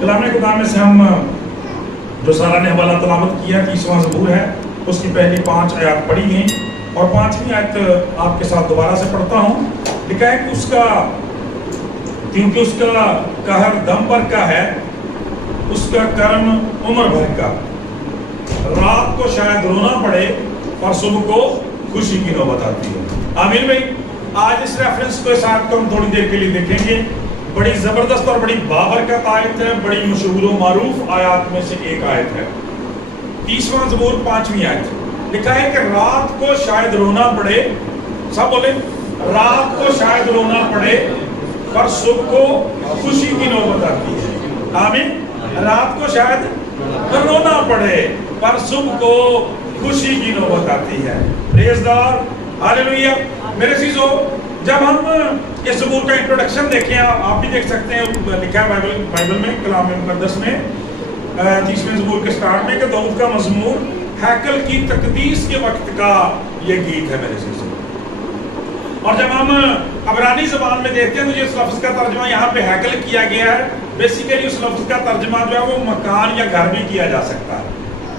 کلام خدا میں سے ہم جو سارا نے حوالہ تلاوت کیا 30واں زبور ہے، اس کی پہلی 5 آیات پڑھی گئیں اور 5ویں آیت آپ کے ساتھ دوبارہ سے پڑھتا ہوں۔ لکھا ہے کہ کیونکہ اس کا قہر دم بھر کا ہے، اس کا کرم عمر بھر کا، رات کو شاید رونا پڑے اور صبح کو خوشی کی نوبت آتی ہے۔ آمین بھائی، آج اس ریفرنس کو اس آیت کو ہم تھوڑی دیر کے لیے دیکھیں گے۔ بڑی زبردست اور بڑی بابرکت آیت ہے، بڑی مشہور و معروف آیات میں سے ایک آیت ہے۔ 30واں زبور 5ویں آیت لکھا ہے کہ رات کو شاید رونا پڑے، سب بولے رات کو شاید رونا پڑے پر صبح کو خوشی کی نوبت آتی ہے۔ آمین، رات کو شاید رونا پڑے پر صبح کو خوشی کی نوبت آتی ہے۔ پریز گاڈ، ہاللیلویہ۔ میرے عزیزو، جب ہم اس زبور کا انٹروڈکشن دیکھیں، آپ بھی دیکھ سکتے ہیں، لکھا ہے بائبل میں، کلام مقدس میں 30ویں زبور کے سٹارٹ میں کہ داؤد کا مزمور ہیکل کی تقدیس کے وقت کا یہ گیت ہے میرے عزیزو۔ اور جب ہم عبرانی زبان میں دیکھتے ہیں تو اس لفظ کا ترجمہ یہاں پہ ہیکل کیا گیا ہے۔ بیسیکلی اس لفظ کا ترجمہ جو ہے وہ مکان یا گھر بھی کیا جا سکتا ہے۔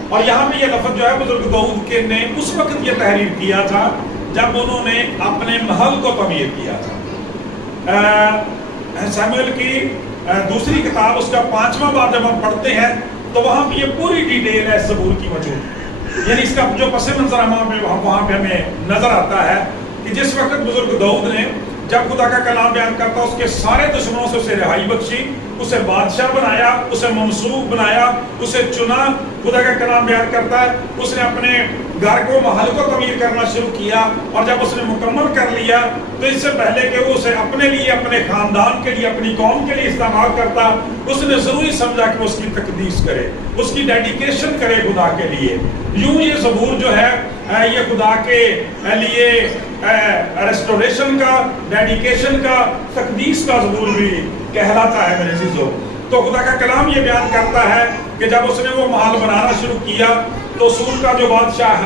اور یہاں پہ یہ لفظ جو ہے بزرگ داؤد کے نے اس وقت یہ تحریر کیا تھا جب انہوں نے اپنے محل کو تعمیر کیا تھا۔ سیموئیل کی دوسری کتاب اس کا 5واں باب جب ہم پڑھتے ہیں تو وہاں پہ یہ پوری ڈیٹیل ہے زبور کی موجود، یعنی اس کا جو پس منظر وہاں پہ ہمیں نظر آتا ہے کہ جس وقت بزرگ داؤد نے جب خدا کا کلام بیان کرتا اس کے سارے دشمنوں سے اسے رہائی بخشی، اسے بادشاہ بنایا، اسے منصوب بنایا، اسے چنا۔ خدا کا کلام بیان کرتا ہے اس نے اپنے گھر کو محل کو تعمیر کرنا شروع کیا، اور جب اس نے مکمل کر لیا تو اس سے پہلے کہ وہ اسے اپنے لیے، اپنے خاندان کے لیے، اپنی قوم کے لیے استعمال کرتا، اس نے ضروری سمجھا کہ وہ اس کی تقدیس کرے، اس کی ڈیڈیکیشن کرے خدا کے لیے۔ یوں یہ زبور جو ہے یہ خدا کے لیے ریسٹوریشن کا، ڈیڈیکیشن کا، تقدیس کا زبور بھی کہلاتا ہے میرے عزیزو۔ تو خدا کا کلام یہ بیان کرتا ہے کہ جب اس نے وہ محل بنانا شروع کیا تو سور کا جو بادشاہ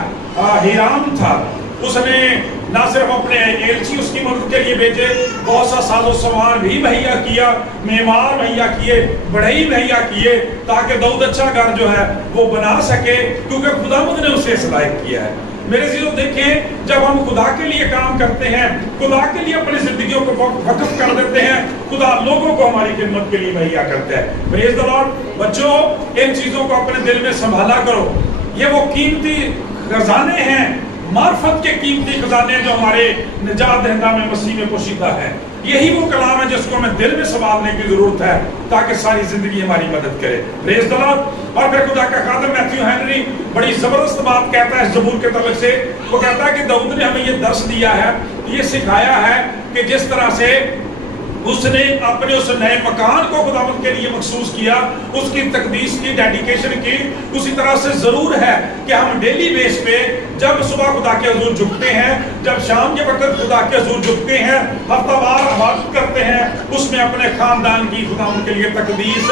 ہیرام تھا، اس نے نہ صرف اپنے ایلچی اس کی مدد کے لیے بھیجے، بہت سا ساز و سامان بھی مہیا کیا، معمار مہیا کیے، بڑھئی مہیا کیے، تاکہ داؤد اچھا گھر جو ہے وہ بنا سکے، کیونکہ خداوند نے اسے اس لائق کیا ہے۔ میرے عزیزو دیکھیں، جب ہم خدا کے لیے کام کرتے ہیں، خدا کے لیے اپنی زندگیوں کو وقف کر دیتے ہیں، خدا لوگوں کو ہماری خدمت کے لیے مہیا کرتا ہے۔ پریز دی لارڈ۔ بچوں، ان چیزوں کو اپنے دل میں سنبھالا کرو، یہ وہ قیمتی خزانے ہیں، معرفت کے قیمتی خزانے جو ہمارے نجات دہندہ میں مسیح میں پوشیدہ ہے۔ یہی وہ کلام ہے جس کو ہمیں دل میں سنبھالنے کی ضرورت ہے تاکہ ساری زندگی ہماری مدد کرے۔ پریز دی لارڈ۔ اور پھر خدا کا خادم میتھیو ہنری بڑی زبردست بات کہتا ہے اس زبور کے تعلق سے، وہ کہتا ہے کہ داؤد نے ہمیں یہ درس دیا ہے، یہ سکھایا ہے کہ جس طرح سے اس نے اپنے اس نئے مکان کو خداوند کے لیے مخصوص کیا، اس کی تقدیس کی، ڈیڈیکیشن کی، اسی طرح سے ضرور ہے کہ ہم ڈیلی بیس پہ جب صبح خدا کے حضور جھکتے ہیں، جب شام کے وقت خدا کے حضور جھکتے ہیں، ہفتہ وار عبادت کرتے ہیں، اس میں اپنے خاندان کی خداوند کے لیے تقدیس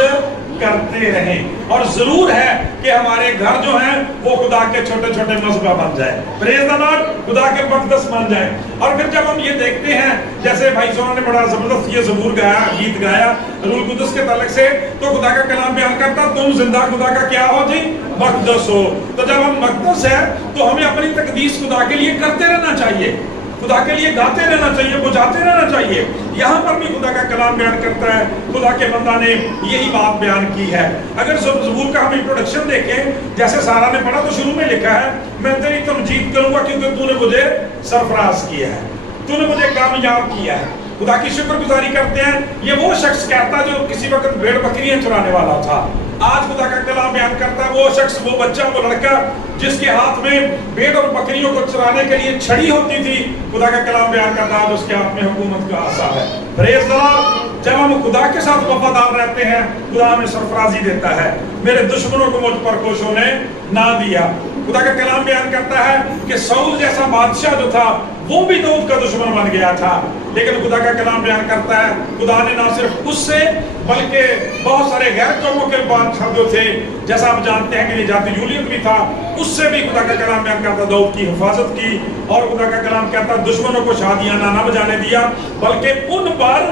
کرتے رہیں۔ اور ضرور ہے کہ ہمارے گھر جو ہیں وہ خدا کے چھوٹے چھوٹے مذبح بن جائے، پریز دی لارڈ، خدا کے مقدس بن جائیں۔ اور پھر جب ہم یہ دیکھتے ہیں، جیسے بھائی سونا نے بڑا زبردست یہ زبور گایا، گیت گایا روح القدس کے تعلق سے، تو خدا کا کلام بیان کرتا تم زندہ خدا کا کیا ہو جی؟ مقدس ہو۔ تو جب ہم مقدس ہیں تو ہمیں اپنی تقدیس خدا کے لیے کرتے رہنا چاہیے، خدا کے لیے گاتے رہنا چاہیے، بجاتے رہنا چاہیے۔ یہاں پر بھی خدا کا کلام بیان کرتا ہے، خدا کے بندہ نے یہی بات بیان کی ہے۔ اگر زبور کا ہم انٹروڈکشن دیکھیں، جیسے سارا نے پڑھا تو شروع میں لکھا ہے میں تیری تمجید کروں گا کیونکہ تو نے مجھے سرفراز کیا ہے، تو نے مجھے کامیاب کیا ہے۔ خدا کی شکر گزاری کرتے ہیں۔ یہ وہ شخص کہتا جو کسی وقت بھیڑ بکریاں چرانے والا تھا، آج خدا کا کلام بیان کرتا ہے وہ شخص، وہ بچہ، وہ لڑکا جس کے ہاتھ میں بھیڑ اور بکریوں کو چرانے کے لیے چھڑی ہوتی تھی، خدا کا کلام بیان کرتا ہے اس کے ہاتھ میں حکومت کا عصا ہے۔ پریز دی لارڈ۔ جب ہم خدا کے ساتھ وفادار رہتے ہیں، خدا ہمیں سرفرازی دیتا ہے۔ میرے دشمنوں کو مجھ پر خوش ہونے نہ دیا۔ خدا کا کلام بیان کرتا ہے کہ ساؤل جیسا بادشاہ جو تھا وہ بھی داؤد کا دشمن بن گیا تھا، لیکن خدا کا کلام بیان کرتا ہے خدا نے نہ صرف اس سے بلکہ بہت سارے غیر قوموں کے بادشاہ جو تھے، جیسا آپ جانتے ہیں کہ نجات یولیت بھی تھا، اس سے بھی خدا کا کلام بیان کرتا داؤد کی حفاظت کی۔ اور خدا کا کلام کہتا دشمنوں کو شادیانہ نہ بجانے دیا، بلکہ ان پر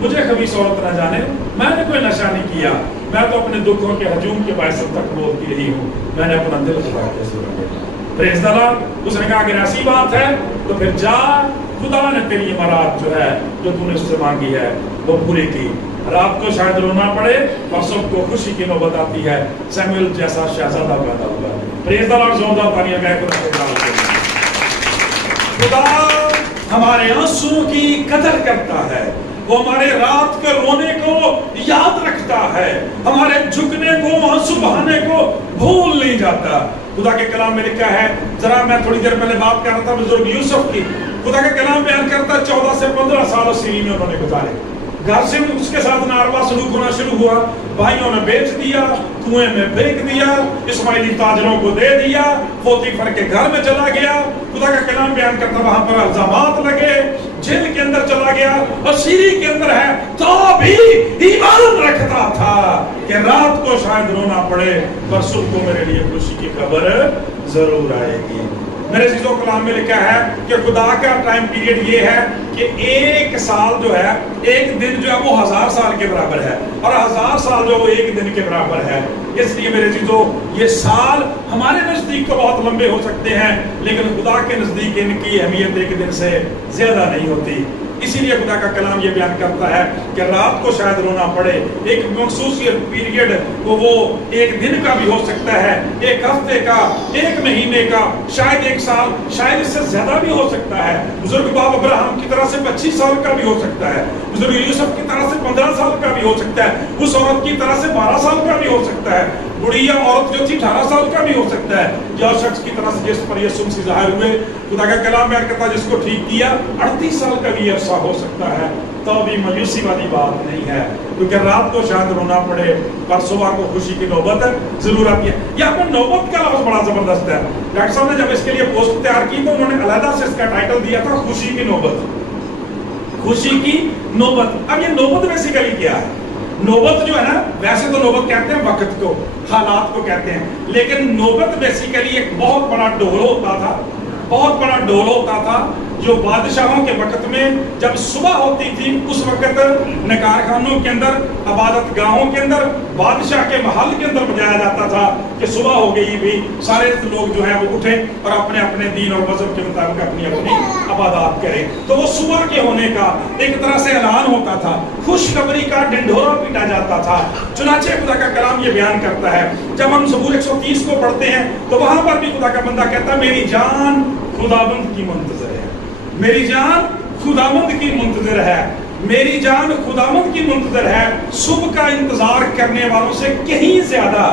مجھے خبیث عورت نہ جانے، میں نے کوئی نشہ نہیں کیا، میں تو اپنے دکھوں کے ہجوم کے باعث تک بولتی رہی ہوں، میں نے اپنا دل خدا کیسے رکھا۔ پریز دی لارڈ۔ اس نے کہا اگر ایسی بات ہے تو پھر جا، خدا نے تیری مراد جو ہے جو تو نے اس سے مانگی ہے وہ پوری کی۔ رات کو شاید رونا پڑے اور صبح کو خوشی کی نوبت آتی ہے۔ سیموئل جیسا شہزادہ پیدا ہوا۔ پریز دی لارڈ۔ زوردار تالیاں گائے خدا ہمارے آنسوؤں کی قدر کرتا ہے، وہ ہمارے رات کے رونے کو یاد رکھتا ہے، ہمارے جھکنے کو، آنسو بہانے کو بھول نہیں جاتا۔ خدا کے کلام میں لکھا ہے، ذرا میں تھوڑی دیر پہلے بات کر رہا تھا بزرگ یوسف کی، خدا کا کلام بیان کرتا ہے 14 سے 15 سال سیری میں انہوں نے گزارے، گھر سے اس کے ساتھ ناروا سلوک ہونا شروع ہوا، بھائیوں نے بیچ دیا، کنویں میں پھینک دیا، اسماعیلی تاجروں کو دے دیا، پوتیفر کے گھر میں چلا گیا۔ خدا کا کلام بیان کرتا وہاں پر الزامات لگے، جیل کے اندر چلا گیا، اور سیری کے اندر ہے تو بھی ایمان رکھتا تھا کہ رات کو شاید رونا پڑے پر صبح کو میرے لیے خوشی کی خبر ضرور آئے گی۔ میرے عزیزو کلام میں لکھا ہے کہ خدا کا ٹائم پیریڈ یہ ہے کہ ایک سال جو ہے، ایک دن جو ہے وہ 1000 سال کے برابر ہے، اور 1000 سال جو وہ ایک دن کے برابر ہے۔ اس لیے میرے عزیزو یہ سال ہمارے نزدیک تو بہت لمبے ہو سکتے ہیں، لیکن خدا کے نزدیک ان کی اہمیت ایک دن سے زیادہ نہیں ہوتی۔ اسی لیے خدا کا کلام یہ بیان کرتا ہے کہ رات کو شاید رونا پڑے، ایک مخصوص پیریڈ وہ ایک دن کا بھی ہو سکتا ہے، ایک ہفتے کا، ایک مہینے کا، شاید ایک سال، شاید اس سے زیادہ بھی ہو سکتا ہے۔ بزرگ باپ ابراہم کی طرح سے 25 سال کا بھی ہو سکتا ہے، بزرگ یوسف کی طرح سے 15 سال کا بھی ہو سکتا ہے، اس عورت کی طرح سے 12 سال کا بھی ہو سکتا ہے، بڑھیا عورت جو تھی 18 سال کا بھی ہو سکتا ہے، یا شخص کی طرح سے جس پر یسوع مسیح ظاہر ہوئے، خدا کا کلام بیان کرتا ہے جس کو ٹھیک کیا 38 سال کا بھی عرصہ ہو سکتا ہے، تو بھی مایوسی والی بات نہیں ہے، کیونکہ رات کو شاید رونا پڑے پر صبح کو خوشی کی نوبت ضرور آتی ہے۔ یہاں پر نوبت کا لفظ بڑا زبردست ہے۔ ڈاکٹر صاحب نے جب اس کے لیے پوسٹ تیار کی تو انہوں نے علیحدہ سے اس کا ٹائٹل دیا تھا خوشی کی نوبت، خوشی کی نوبت۔ اب یہ نوبت بیسیکلی کیا ہے؟ نوبت جو ہے نا، ویسے تو نوبت کہتے ہیں وقت کو، حالات کو کہتے ہیں، لیکن نوبت بیسیکلی ایک بہت بڑا ڈول ہوتا تھا، بہت بڑا ڈول ہوتا تھا جو بادشاہوں کے وقت میں جب صبح ہوتی تھی اس وقت نکار خانوں کے اندر، عبادت گاہوں کے اندر، بادشاہ کے محل کے اندر بجایا جاتا تھا کہ صبح ہو گئی بھی، سارے لوگ جو ہیں وہ اٹھیں اور اپنے اپنے دین اور مذہب کے مطابق اپنی اپنی عبادات کریں۔ تو وہ صبح کے ہونے کا ایک طرح سے اعلان ہوتا تھا، خوشخبری کا ڈنڈورا پیٹا جاتا تھا۔ چنانچہ خدا کا کلام یہ بیان کرتا ہے، جب ہم زبور 130 کو پڑھتے ہیں تو وہاں پر بھی خدا کا بندہ کہتا ہے میری جان خداوند کی منتظر ہے، میری جان خداوند کی منتظر ہے، میری جان خداوند کی منتظر ہے۔ صبح کا انتظار کرنے والوں سے کہیں زیادہ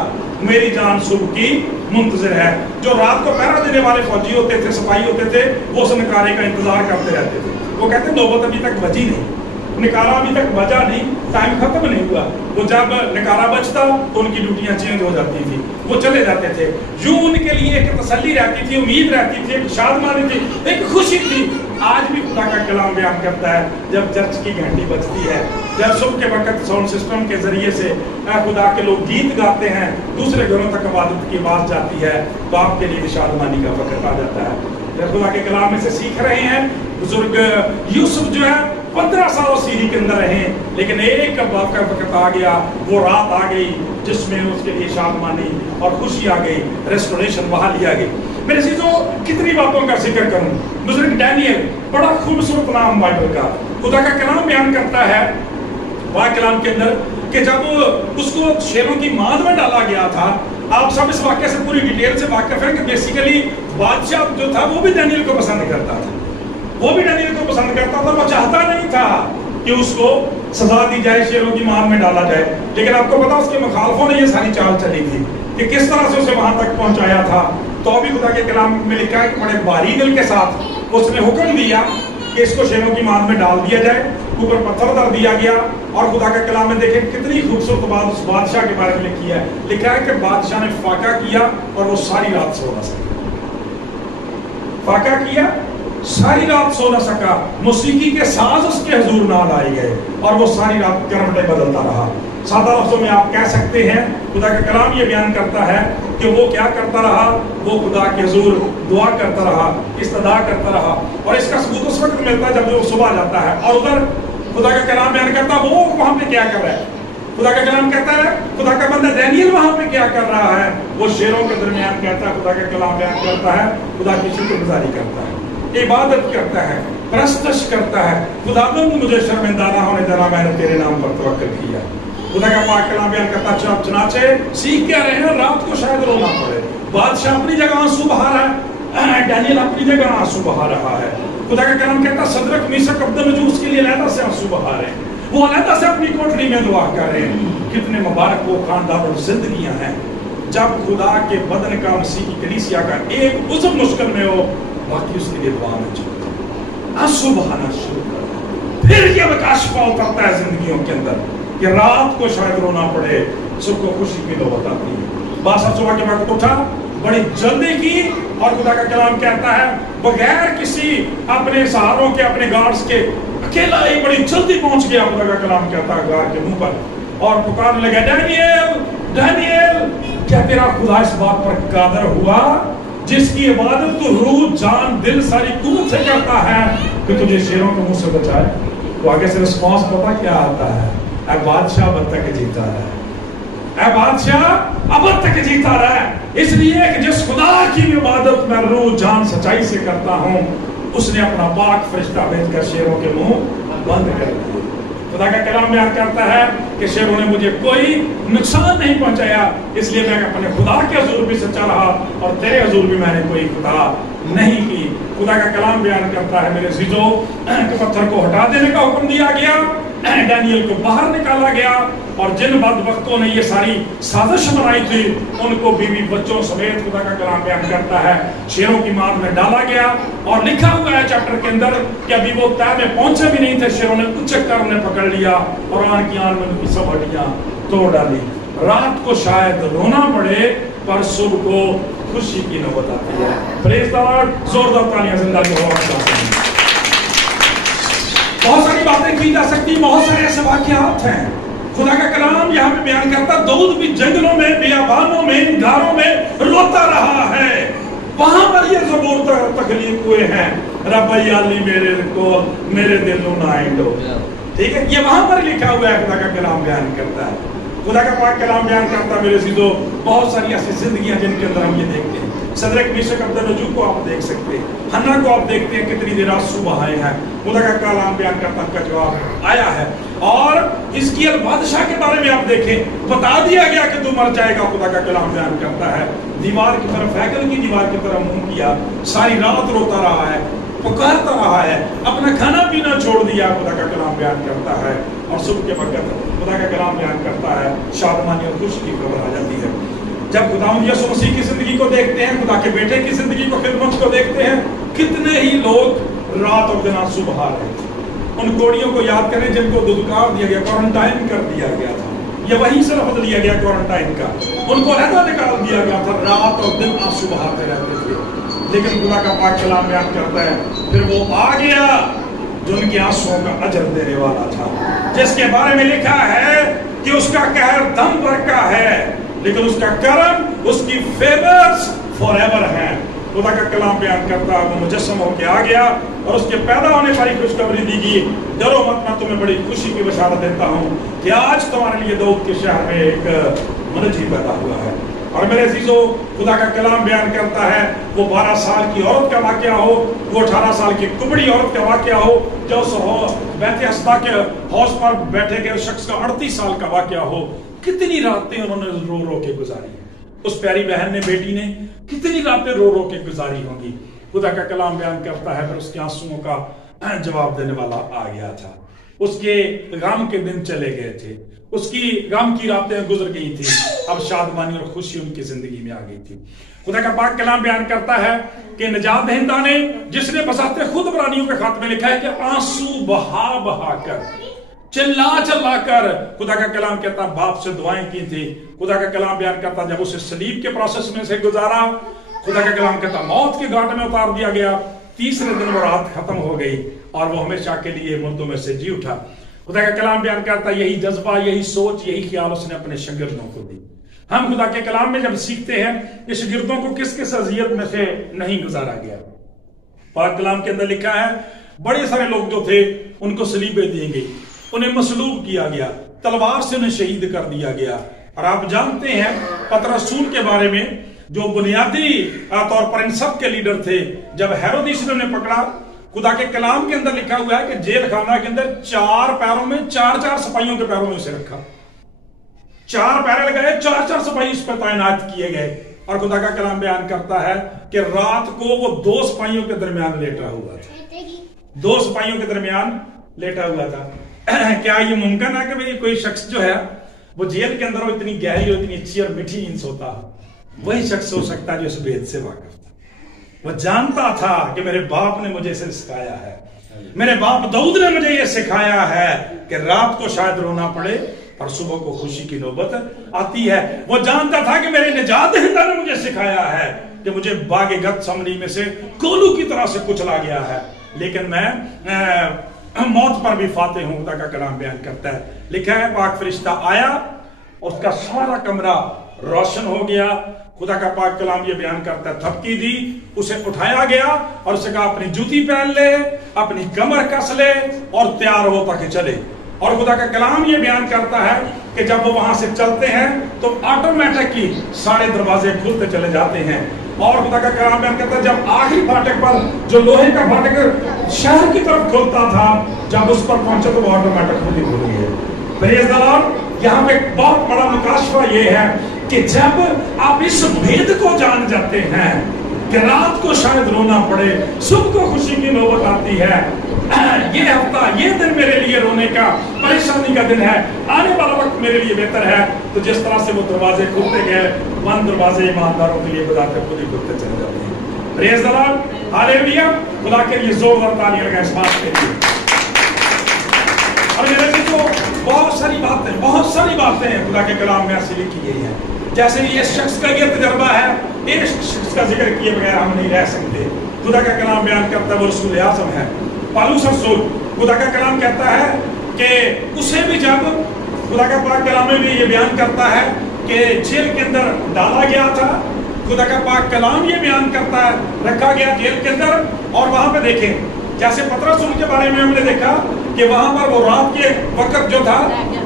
میری جان صبح کی منتظر ہے۔ جو رات کو پہرا دینے والے فوجی ہوتے تھے، سپاہی ہوتے تھے، وہ اس نکارے کا انتظار کرتے رہتے تھے۔ وہ کہتے ہیں نوبت ابھی تک بجی نہیں، نکارا ابھی تک بجا نہیں، ٹائم ختم نہیں ہوا۔ وہ جب نکارا بجتا تو ان کی ڈیوٹیاں چینج ہو جاتی تھی، وہ چلے جاتے تھے۔ یوں ان کے لیے ایک تسلی رہتی تھی، امید رہتی تھی، ایک شادمانی تھی، ایک خوشی تھی۔ آج بھی خدا کا کلام بیان کرتا ہے جب چرچ کی گھنٹی بجتی ہے، جب صبح کے وقت ساؤنڈ سسٹم کے ذریعے سے خدا کے لوگ گیت گاتے ہیں، دوسرے گھروں تک عبادت کی آواز جاتی ہے، تو آپ کے لیے شادمانی کا وقت آ جاتا ہے۔ جب خدا کے کلام میں سے سیکھ رہے ہیں، بزرگ یوسف جو ہے 15 سال سیری کے اندر رہے، لیکن ایک باپ کا وقت آ گیا، وہ رات آ گئی جس میں اس کے لیے شادمانی اور خوشی آ گئی، ریسٹوریشن بحالی آ گئی۔ میرے عزیزو کتنی باتوں کا ذکر کروں، بزرگ ڈینیل بڑا خوبصورت نام بائبل کا، خدا کا کلام بیان کرتا ہے پاک کلام کے اندر کہ جب اس کو شیروں کی ماند میں ڈالا گیا تھا، آپ سب اس واقعے سے پوری ڈیٹیل سے واقف ہیں کہ بیسیکلی بادشاہ جو تھا وہ بھی ڈینیل کو پسند کرتا تھا، وہ بھی ڈینیل کو پسند کرتا تھا، وہ چاہتا نہیں تھا کہ اس کو سزا دی جائے، شیروں کی ماند میں ڈالا جائے، لیکن آپ کو پتا اس کے مخالفوں نے یہ ساری چال چلی تھی کہ کس طرح سے اسے وہاں تک پہنچایا تھا۔ تو بھی خدا کے کلام میں لکھا ہے کہ بڑے باری دل کے ساتھ اس نے حکم دیا کہ اس کو شیروں کی ماند میں ڈال دیا جائے، اوپر پتھر دھر دیا گیا، اور خدا کے کلام میں دیکھیں کتنی خوبصورت بات اس بادشاہ کے بارے میں لکھی ہے، لکھا ہے کہ بادشاہ نے فاقہ کیا اور وہ ساری رات سو نہ سکا، فاقہ کیا ساری رات سو نہ سکا، موسیقی کے ساز اس کے حضور نہ لائے گئے اور وہ ساری رات کروٹیں بدلتا رہا۔ سادہ لفظوں میں آپ کہہ سکتے ہیں خدا کا کلام یہ بیان کرتا ہے کہ وہ کیا کرتا رہا، وہ خدا کے حضور دعا کرتا رہا، استدعا کرتا رہا، اور اس کا ثبوت اس وقت ملتا ہے جب وہ صبح جاتا ہے، اور ادھر خدا کا کلام بیان کرتا ہے وہ وہاں پہ کیا کر رہا ہے. خدا کا کلام کہتا ہے خدا کا بندہ دانیل وہاں پہ کیا کر رہا ہے. وہ شیروں کے درمیان کہتا ہے خدا کا کلام بیان کرتا ہے, خدا کی شکر گزاری کرتا ہے, عبادت کرتا ہے, پرستش کرتا ہے. خداوند مجھے شرمندہ نہ ہونے دینا, میں نے تیرے نام پر توکل کیا. خدا کا پاک کلام بیان کرتا ہے چنانچہ سیکھ کیا رہے ہیں, رات کو شاید رونا پڑے. بادشاہ اپنی جگہ آنسو بہا رہا ہے, دانیل اپنی جگہ آنسو بہا رہا ہے. خدا کا کلام کہتا ہے صدرک میثق عبدالنجو اس کے لیے علیحدہ سے آنسو بہا رہے ہیں, وہ علیحدہ سے اپنی کوٹری میں دعا کر رہے ہیں. کتنے مبارک وہ خاندان اور زندگیاں ہیں جب خدا کے بدن کا, مسیح کی کلیسیا کا ایک عضو مشکل میں ہو, باقی اس کے لیے دعا میں چلتا آنسو بہانا شروع کرتا. پھر یہ مکاشفہ اترتا ہے زندگیوں کے اندر کہ رات کو شاید رونا پڑے, سب کو خوشی کی نوبت آتی ہے. بادشاہ صبح کے وقت اٹھا, بڑی جلدی کی, اور خدا کا کلام کہتا ہے بغیر کسی اپنے سہاروں کے, اپنے گارڈز کے, اکیلا ہی بڑی جلدی پہنچ گیا. خدا کا کلام کہتا ہے غار کے منہ پر, اور پکارنے لگا دانیل دانیل, کیا تیرا خدا اس بات پر قادر ہوا جس کی عبادت تو روح جان دل ساری قوت سے کرتا ہے کہ تجھے شیروں کے منہ سے بچائے. تو آگے سے رسپانس پتا کیا آتا ہے, اے بادشاہ اب تک جیتا ہے, اے بادشاہ اب تک جیتا رہا. اس لیے کہ جس خدا کی عبادت میں روح جان سچائی سے کرتا ہوں, اس نے اپنا پاک فرشتہ بھیج کر شیروں کے منہ بند کر دیے. خدا کا کلام بیان کرتا ہے کہ شیروں نے مجھے کوئی نقصان نہیں پہنچایا, اس لیے میں اپنے خدا کے حضور بھی سچا رہا, اور تیرے حضور بھی میں نے کوئی خدا نہیں کی. خدا کا کلام بیان کرتا ہے میرے عزیزو کہ پتھر کو ہٹا دینے کا حکم دیا گیا, دانیل کو باہر نکالا گیا, اور جن بدبختوں نے یہ ساری سازش بنائی تھی ان کو بیوی بچوں سمیت خدا کا کلام بیان کرتا ہے شیروں کی مات میں ڈالا گیا. اور لکھا ہوا ہے چیپٹر کے اندر کہ ابھی وہ طے میں پہنچے بھی نہیں تھے, شیروں نے اچک کر انہیں پکڑ لیا اور آن کی آن میں ان کی سب ہڈیاں توڑ ڈالی. رات کو شاید رونا پڑے پر صبح کو خوشی کی نوبت آتی ہے. پریز دی لارڈ, زوردار تالیاں زندہ جو ہو. بہت ساری باتیں کی جا سکتی, بہت سارے ایسے واقعات ہیں. خدا کا کلام یہاں پہ بیان کرتا داؤد بھی جنگلوں میں, بیابانوں میں, انگاروں میں روتا رہا ہے. وہاں پر یہ زبور تخلیق ہوئے ہیں, رب یالی میرے کو میرے دل نو نائنڈو. ٹھیک ہے, یہ وہاں پر لکھا ہوا ہے. خدا کا کلام بیان کرتا ہے, خدا کا پاک کلام بیان کرتا ہے میرے عزیزو. بہت ساری ایسی زندگیاں جن کے اندر ہم یہ دیکھتے ہیں. صدرک میثق عبدالنجو کو آپ دیکھ سکتے ہیں, حنا کو آپ دیکھتے ہیں کتنی دیر آنسو بہائے ہیں. خدا کا کلام بیان کرتا ان کا جواب آیا ہے. اور اس کی بادشاہ کے بارے میں آپ دیکھیں, بتا دیا گیا کہ تو مر جائے گا. خدا کا کلام بیان کرتا ہے دیوار کی طرف, ہیکل کی دیوار کی طرف منہ کیا, ساری رات روتا رہا ہے, پکارتا رہا ہے, اپنا کھانا پینا چھوڑ دیا. خدا کا کلام بیان کرتا ہے, اور صبح کے وقت خدا کا کلام بیان کرتا ہے شادمانی اور خوشی کی خبر آ جاتی ہے. جب خداوند یسوع مسیح کی زندگی کو دیکھتے ہیں, خدا کے بیٹے کی زندگی کو, خدمت کو دیکھتے ہیں, کتنے ہی لوگ رات اور دن آنسو بہا رہے تھے. ان کوڑیوں کو یاد کریں جن کو دھتکار دیا گیا, کوارنٹائن کر دیا گیا تھا, یہ وہیں سے لفظ لیا گیا کوارنٹائن کا. ان کو علیحدہ نکال دیا گیا تھا, رات اور دن آنسو بہاتے رہتے تھے. لیکن خدا کا پاک کلام بیان کرتا ہے پھر وہ آ گیا جو ان کے آنسوؤں کا اجر دینے والا تھا, جس کے بارے میں لکھا ہے کہ اس کا قہر دم بھر کا ہے, لیکن اس کا کرم, اس کی فیورز فار ایور ہیں. خدا کا کلام بیان کرتا ہے وہ مجسم ہو کے آ گیا, اور اس کے پیدا ہونے پر ہی خوشخبری دی گئی, ڈرو مت, میں تمہیں بڑی خوشی کی بشارت دیتا ہوں کہ آج تمہارے لیے داؤد کے شہر میں ایک منجی پیدا ہوا ہے. اور میرے عزیزو خدا کا کلام بیان کرتا ہے وہ 12 سال کی عورت کا واقعہ ہو, وہ 18 سال کی کبڑی عورت کا واقعہ ہو, جو اس بیت حسدا کے حوض پر بیٹھے گئے شخص کا 38 سال کا واقعہ ہو, کتنی راتیں انہوں نے رو رو کے گزاری. اس پیاری بہن نے, بیٹی نے کتنی راتیں رو رو کے گزاری ہوں گی. خدا کا کلام بیان کرتا ہے پھر اس کے آنسوؤں کا جواب دینے والا آ گیا تھا. اس کے غم کے دن چلے گئے تھے, اس کی غم کی راتیں گزر گئی تھی, اب شادمانی اور خوشی ان کی زندگی میں آ گئی تھی. خدا کا پاک کلام بیان کرتا ہے کہ نجات دہندہ نے, جس نے بذات خود عبرانیوں کے خط میں لکھا ہے کہ آنسو بہا بہا کر, چلا چلا کر, خدا کا کلام کہتا باپ سے دعائیں کی تھی. خدا کا کلام بیان کرتا جب اسے صلیب کے پروسیس میں سے گزارا, خدا کا کلام کہتا موت کے گھاٹ میں اتار دیا گیا, تیسرے دن وہ رات ختم ہو گئی اور وہ ہمیشہ کے لیے مردوں میں سے جی اٹھا. خدا کا کلام بیان کرتا یہی جذبہ, یہی سوچ, یہی خیال اس نے اپنے شاگردوں کو دی. ہم خدا کے کلام میں جب سیکھتے ہیں کہ شاگردوں کو کس کس اذیت میں سے نہیں گزارا گیا. پاک کلام کے اندر لکھا ہے بڑے سارے لوگ جو تھے ان کو صلیبیں دی گئی, انہیں مصلوب کیا گیا، تلوار سے انہیں شہید کر دیا گیا۔ اور آپ جانتے ہیں پطرس رسول کے بارے میں، جو بنیادی طور پر ان سب کے لیڈر تھے، جب ہیرودیس نے انہیں پکڑا، خدا کے کلام کے اندر لکھا ہوا ہے کہ جیل خانہ کے اندر 4 پیروں میں 4 سپاہیوں کے پیروں میں اسے رکھا، 4 پیرے لگائے، 4 سپاہی اس پر تعینات کیے گئے۔ اور خدا کا کلام بیان کرتا ہے کہ رات کو وہ 2 سپاہیوں کے درمیان لیٹا ہوا تھا، 2 سپاہیوں کے درمیان لیٹا ہوا تھا۔ کیا یہ ممکن ہے کہ کوئی شخص جو ہے وہ جیل کے اندر وہ اتنی گہری اور اتنی اچھی اور میٹھی نیند سوتا؟ وہی شخص ہو سکتا ہے جو اس بھید سے واقف تھا۔ وہ جانتا تھا کہ میرے باپ نے مجھے اسے سکھایا ہے، میرے باپ داؤد نے مجھے یہ سکھایا ہے کہ رات کو شاید رونا پڑے اور صبح کو خوشی کی نوبت آتی ہے۔ وہ جانتا تھا کہ میرے نجات دہندہ نے مجھے سکھایا ہے کہ مجھے باغ گت سمنی میں سے کولو کی طرح سے کچلا گیا ہے، لیکن میں موت پر بھی فاتح ہوں۔ خدا کا کلام بیان کرتا ہے، لکھا ہے پاک فرشتہ آیا، اس کا سارا کمرہ روشن ہو گیا۔ خدا کا پاک کلام یہ بیان کرتا ہے، تھپکی دی، اسے اٹھایا گیا اور اسے کہا اپنی جوتی پہن لے، اپنی کمر کس لے اور تیار ہو تاکہ چلے۔ اور خدا کا کلام یہ بیان کرتا ہے کہ جب وہ وہاں سے چلتے ہیں تو آٹومیٹکلی سارے دروازے کھلتے چلے جاتے ہیں۔ اور خدا کا کلام بیان کرتا ہے جب آخری پھاٹک پر جو لوہے کا پھاٹک شہر کی طرف کھلتا تھا، جب اس پر پہنچے تو وہ آٹومیٹک خود ہی کھل گئی ہے۔ پریز دی لارڈ۔ یہاں پہ بہت بڑا مکاشفہ یہ ہے کہ جب آپ اس بھید کو جان جاتے ہیں کہ رات کو شاید رونا پڑے، صبح کو خوشی کی نوبت آتی ہے، یہ ہفتہ، یہ دن میرے لیے رونے کا، پریشانی کا دن ہے، آنے والا وقت میرے لیے بہتر ہے، تو جس طرح سے وہ دروازے کھلتے گئے، بند دروازے ایمانداروں کے لیے بذات خود ہی کھلتے چلے جاتے ہیں۔ پریز دی لارڈ، ہالیلویا۔ خدا کے لیے زوردار تالیاں لگائیں اس بات کے لیے۔ اور میرے لیے تو بہت ساری باتیں ہیں خدا کے کلام میں ایسی لکھی گئی ہیں، جیسے یہ شخص کا یہ تجربہ ہے، ایک شخص کا ذکر کیے بغیر ہم نہیں رہ سکتے۔ خدا کا کلام بیان کرتا ہے وہ رسول اعظم ہے، پالوس رسول۔ خدا کا کلام کہتا ہے کہ اسے بھی جب خدا کا پاک کلام میں بھی یہ بیان کرتا ہے کہ جیل کے اندر ڈالا گیا تھا، خدا کا پاک کلام یہ بیان کرتا ہے رکھا گیا جیل کے اندر۔ اور وہاں پہ دیکھیں جیسے پطرس رسول کے بارے میں ہم نے دیکھا کہ وہاں پر وہ رات کے وقت جو تھا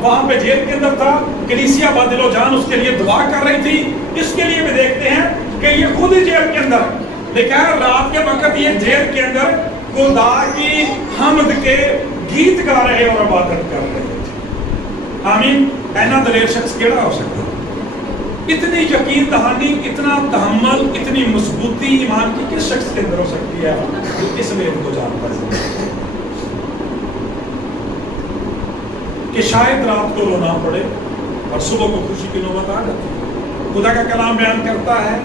وہاں پہ جیل کے اندر تھا، کلیسیا بدل و جان اس کے لیے دعا کر رہی تھی۔ اس کے لیے بھی دیکھتے ہیں کہ یہ خود ہی جیل کے اندر دیکھا ہے، رات کے وقت یہ جیل کے اندر خدا کی حمد کے گیت گا رہے اور عبادت کر رہے تھے۔ آمین۔ اینا دلیر شخص کیڑا ہو سکتا ہے؟ اتنی یقین دہانی، اتنا تحمل، اتنی مضبوطی ایمان کی کس شخص کے اندر ہو سکتی ہے جو اس ویل کو جانتا ہے کہ شاید رات کو رونا پڑے اور صبح کو خوشی کی نوبت آ جاتی ہے۔ خدا کا کلام بیان کرتا ہے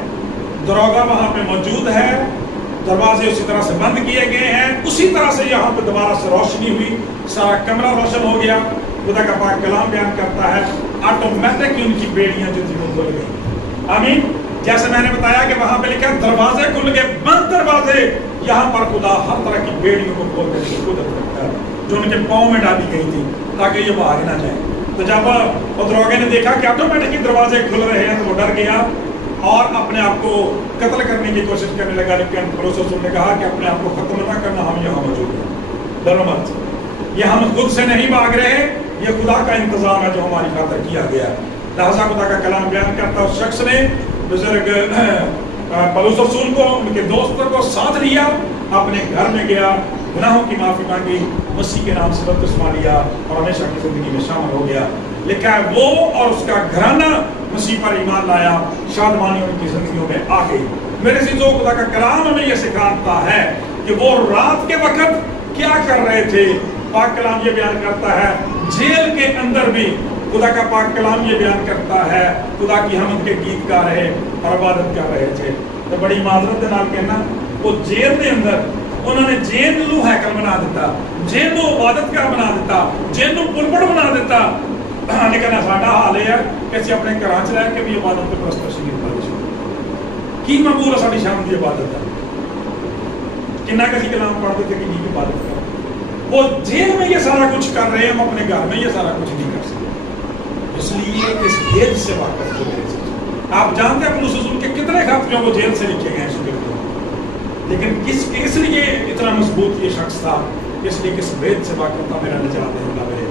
دروگا وہاں پہ موجود ہے، دروازے اسی طرح سے بند کیے گئے ہیں، اسی طرح سے یہاں پہ دوبارہ سے روشنی ہوئی، سارا کمرہ روشن ہو گیا۔ خدا کا پاک کلام بیان کرتا ہے آٹومیٹک ان کی بیڑیاں جو تھی وہ کھل گئی۔ آمین۔ جیسے میں نے بتایا کہ وہاں پہ لکھا دروازے کھل گئے، بند دروازے، یہاں پر خدا ہر طرح کی بیڑیوں کو کھولنے کی قدرت رکھتا ہے جو ان کے پاؤں میں ڈالی گئی تھی تاکہ یہ بھاگ نہ جائیں۔ تو جب وہ دروگے نے دیکھا کہ آٹومیٹکلی دروازے کھل رہے ہیں تو وہ ڈر گیا اور اپنے آپ کو قتل کرنے کی کوشش کرنے لگا، لیکن پولس رسول نے کہا کہ اپنے آپ کو ختم نہ کرنا، ہم یہاں موجود ہیں، ڈرو مت، یہ ہم خود سے نہیں بھاگ رہے، یہ خدا کا انتظام ہے جو ہماری خاطر کیا گیا۔ لہذا خدا کا کلام بیان کرتا اس شخص نے بزرگ پولس رسول کو، ان کے دوستوں کو ساتھ لیا، اپنے گھر میں گیا، گناہوں کی معافی مانگی، مسیح کے نام سے بپتسمہ لیا اور ہمیشہ کی زندگی میں شامل ہو گیا۔ لکھا ہے وہ اور اس کا گھرانہ مسیح پر ایمان لایا، شادمانی ان کی زندگیوں میں آ گئی۔ میرے عزیزو، خدا کا کلام ہمیں یہ سکھاتا ہے کہ وہ رات کے وقت کیا کر رہے تھے۔ پاک کلام یہ بیان کرتا ہے جیل کے اندر بھی خدا کا پاک کلام یہ بیان کرتا ہے خدا کی حمد کے گیت گا رہے اور عبادت کر رہے تھے۔ تو بڑی معذرت دے نال کہنا وہ جیل کے اندر انہوں نے جیل نو ہیکل بنا دیتا، جیل نو عبادت گاہ بنا دیتا، جیل نو پلپڑ بنا دیتا، لیکن ساڈا حال یہ ہے کہ اسی اپنے گھراں چ رہ کے بھی عبادت تے پرستش نہیں کرتے۔ کی مقبول ہے ساری شام کی عبادت ہے؟ کنا کسی کلام پڑھتے تھے کہ نہیں عبادت کر، وہ جیل میں یہ سارا کچھ کر رہے ہیں، ہم اپنے گھر میں یہ سارا کچھ نہیں کر سکتے۔ اس لیے اس جیل سے واقف ہو گئے۔ آپ جانتے ہیں پولس رسول کے کتنے خط جو وہ جیل سے لکھے گئے ہیں شکر کو، لیکن کس لیے اتنا مضبوط یہ شخص تھا؟ اس لیے کس بھید سے واقف تھا، میرا نجات دہندہ میرے